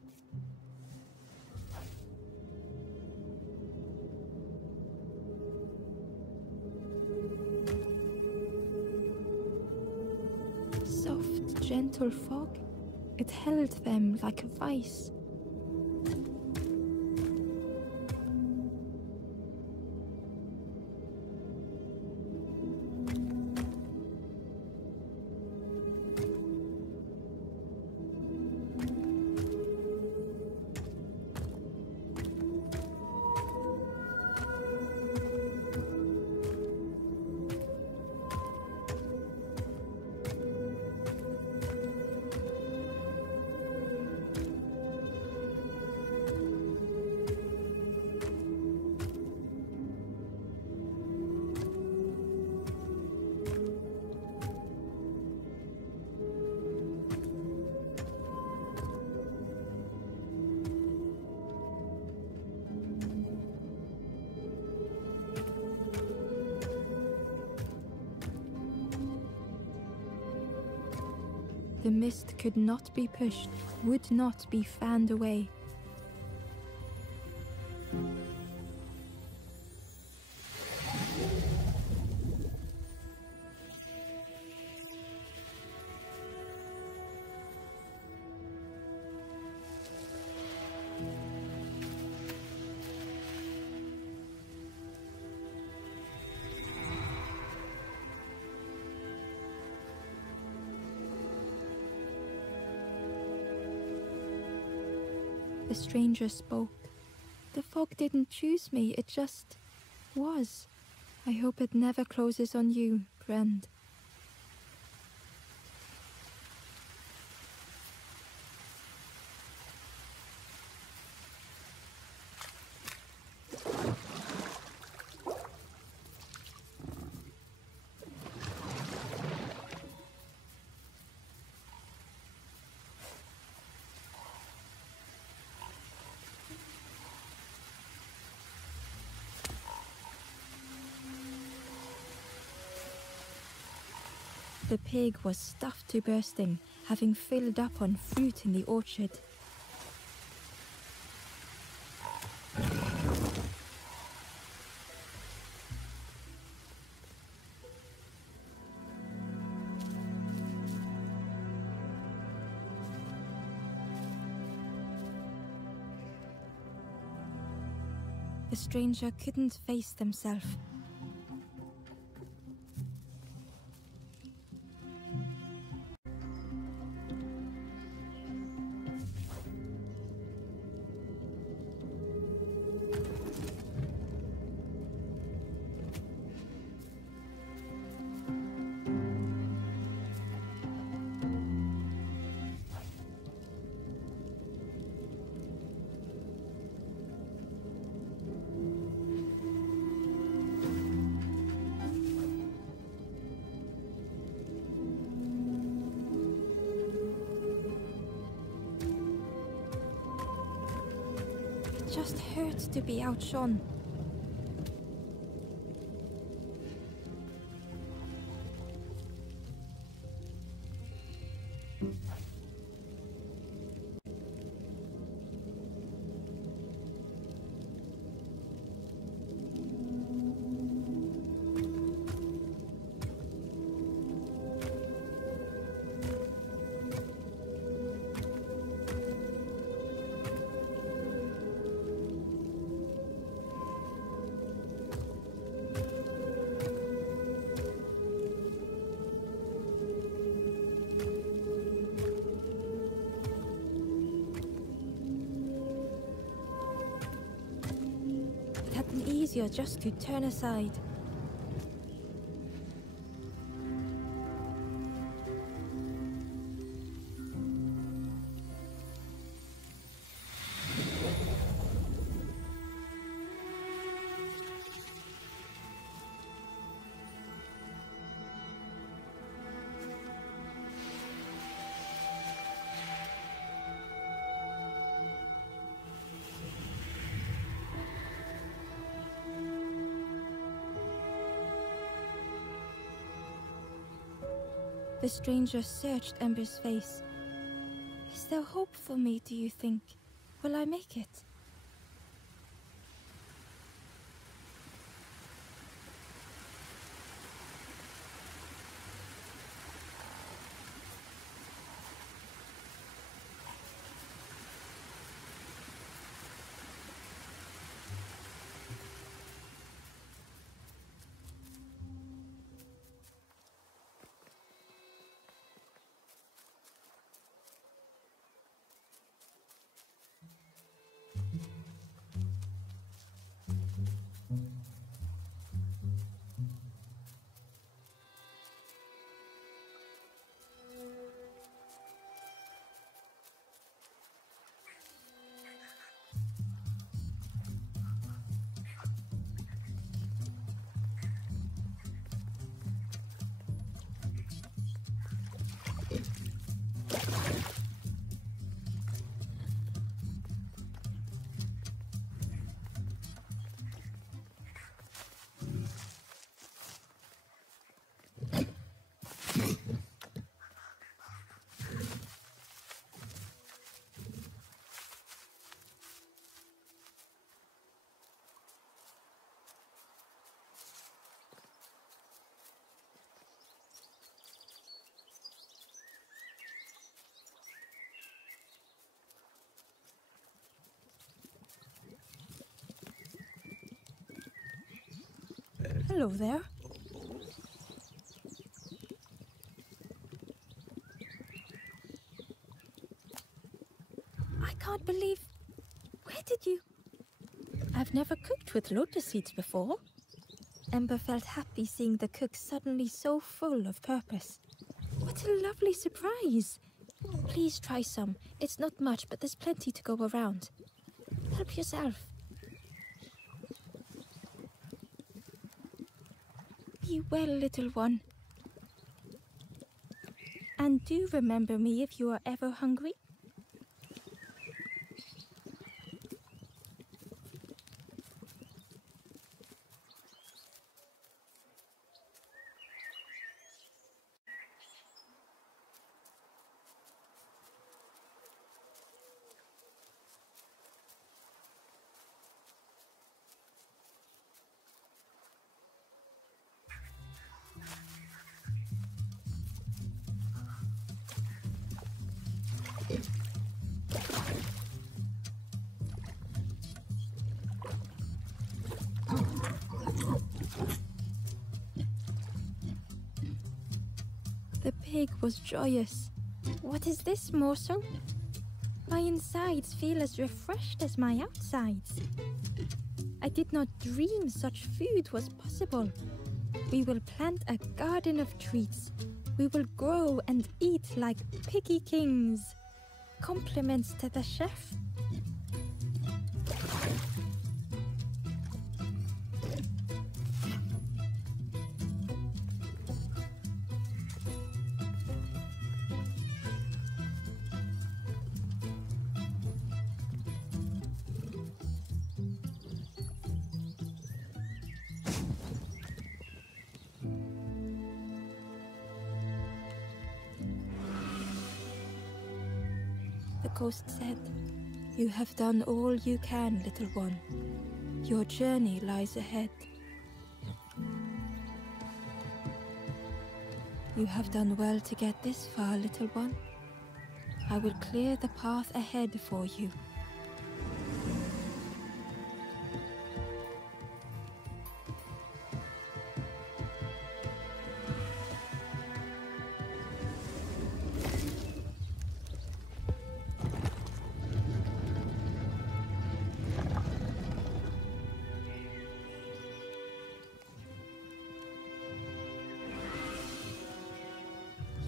Soft, gentle fog, it held them like a vice. The mist could not be pushed, would not be fanned away. The stranger spoke. The fog didn't choose me, it just was. I hope it never closes on you, grand. The pig was stuffed to bursting, having filled up on fruit in the orchard. The stranger couldn't face themselves. It just hurts to be outshone. It had been easier just to turn aside. The stranger searched Ember's face. Is there hope for me, do you think? Will I make it? Hello there. I can't believe... Where did you... I've never cooked with lotus seeds before. Ember felt happy seeing the cook suddenly so full of purpose. What a lovely surprise! Please try some. It's not much, but there's plenty to go around. Help yourself. Be well, little one. And do remember me if you are ever hungry. The pig was joyous. What is this morsel? My insides feel as refreshed as my outsides. I did not dream such food was possible. We will plant a garden of treats. We will grow and eat like piggy kings. Compliments to the chef. The ghost said, "You have done all you can, little one. Your journey lies ahead. You have done well to get this far, little one. I will clear the path ahead for you."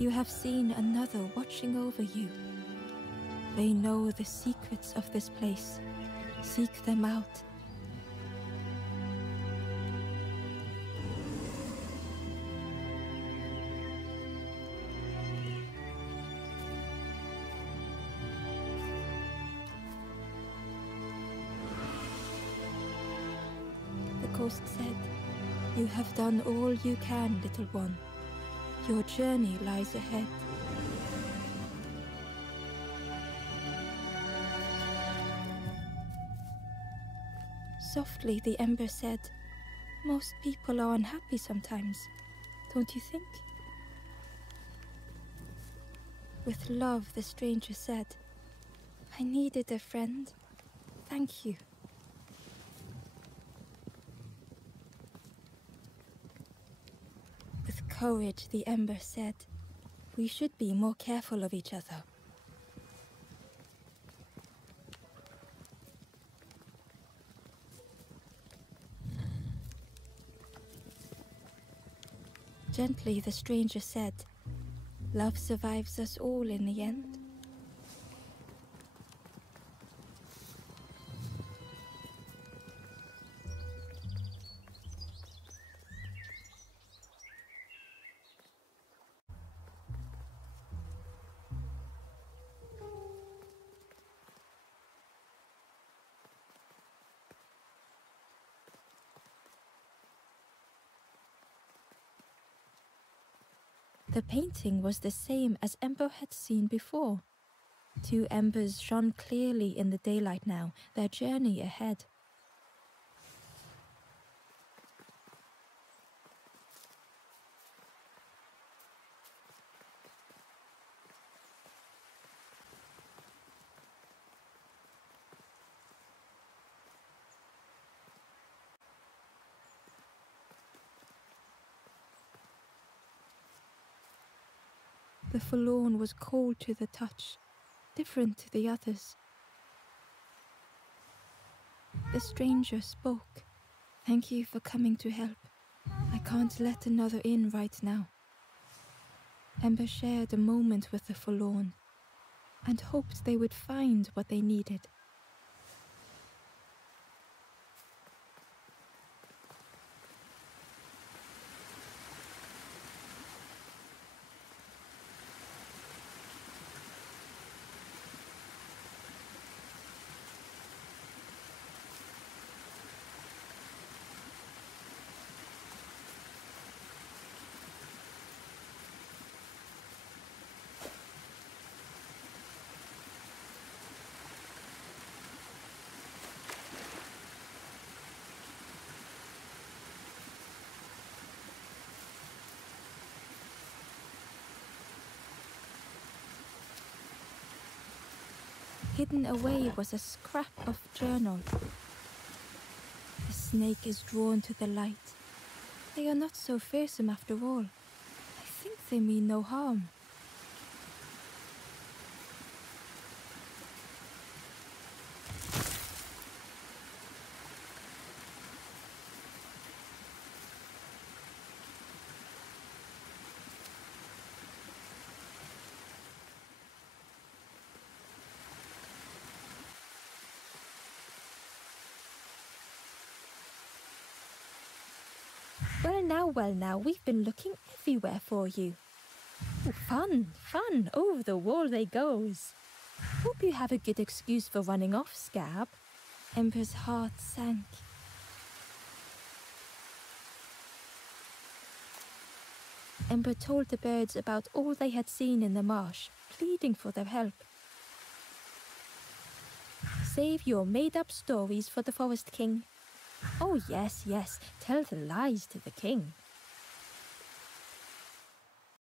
You have seen another watching over you. They know the secrets of this place. Seek them out. The ghost said, "You have done all you can, little one. Your journey lies ahead." Softly, the ember said, "Most people are unhappy sometimes, don't you think?" With love, the stranger said, "I needed a friend. Thank you." With courage, the ember said, "We should be more careful of each other." Gently, the stranger said, "Love survives us all in the end." The painting was the same as Ember had seen before. Two embers shone clearly in the daylight now, their journey ahead. The forlorn was cold to the touch, different to the others. The stranger spoke. "Thank you for coming to help. I can't let another in right now. Ember shared a moment with the forlorn and hoped they would find what they needed. Hidden away was a scrap of journal. The snake is drawn to the light. They are not so fearsome after all. I think they mean no harm. Well now, we've been looking everywhere for you. Oh, fun, over the wall they goes. Hope you have a good excuse for running off, Scab. Ember's heart sank. Ember told the birds about all they had seen in the marsh, pleading for their help. Save your made-up stories for the Forest King. Oh yes, tell the lies to the king.